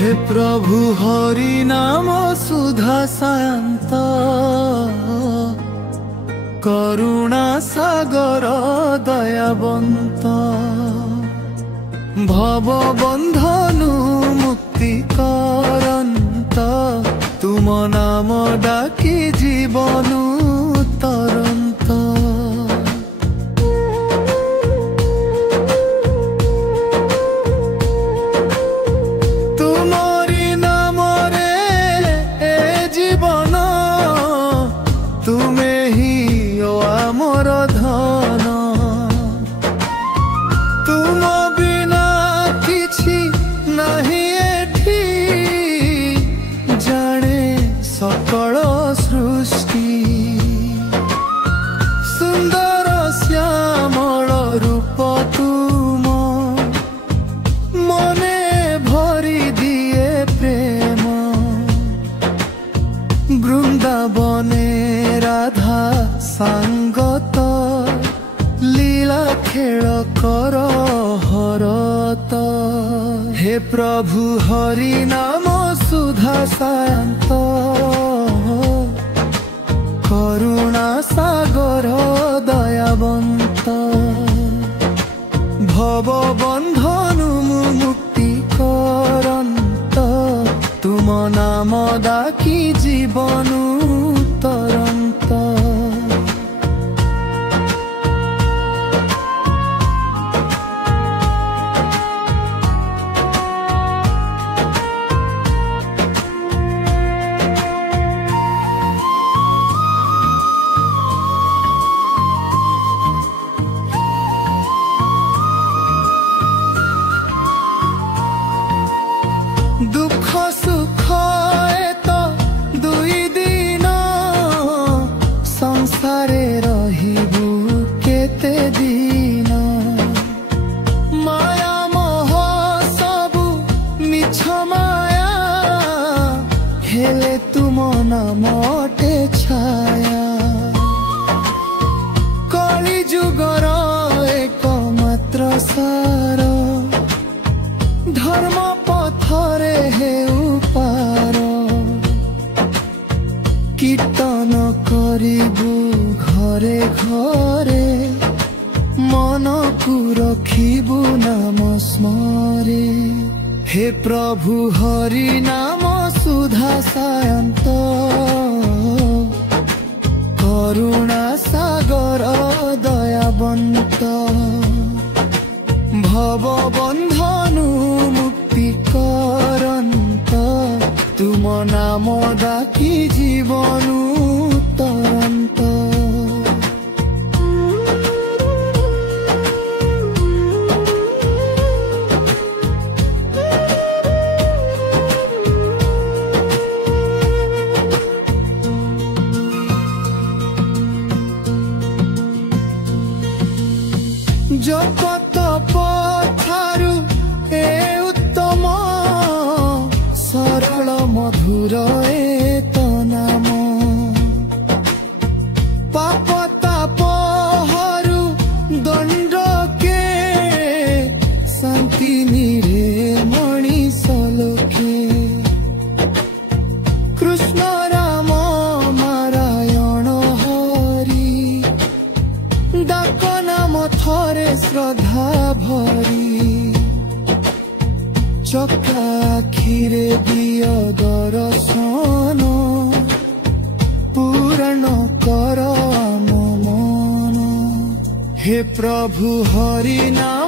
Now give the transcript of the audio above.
हे प्रभु हरि नाम सुधा शांत करुणा सागर दयावंत भव बंधनु मुक्ति करंत तुम नाम डाकी जीवनु तरंत तुमरी नाम रे ए जीवन तुमे ही ओ आमर धन तुम बिना किछि नहीं एठी जाने सकल सृष्टि सुंदर श्यामल रूप तुम मने भरी दिए प्रेम वृंदावने राधा सांगत लीला खेल कर हरत हे प्रभु हरि नाम सुधा शांत करुणा सागर दयावंत भव बंधनु मुक्ति करंत तुम नाम डाकी जीवनु तरंत दुख सुख तो दुई दिन संसारे रहिबु केते दिन माया मोह सबु मिछ माया हेले तुम नामटे छाया कलि जुगर एकमात्र सार धर्म पथरे हे उपार कीर्तन करिबु घरे घरे मन को रखिबु नाम स्मरे हे प्रभु हरि नाम सुधा शांत करुणा सागर दयावंत भव बंधनु मुक्ति करंत तुम नाम डाकी जीवनु तरंत जगत पथारु ए उत्तम सरल मधुर एत नाम पाप ताप हरु दंड के शांति निरे मणिष लोके कृष्ण राम नारायण हरि डाक नाम थरे श्रद्धा भरी चकाखिरे दिय दर्शन पूरण कर आम मन हे प्रभु हरि नाम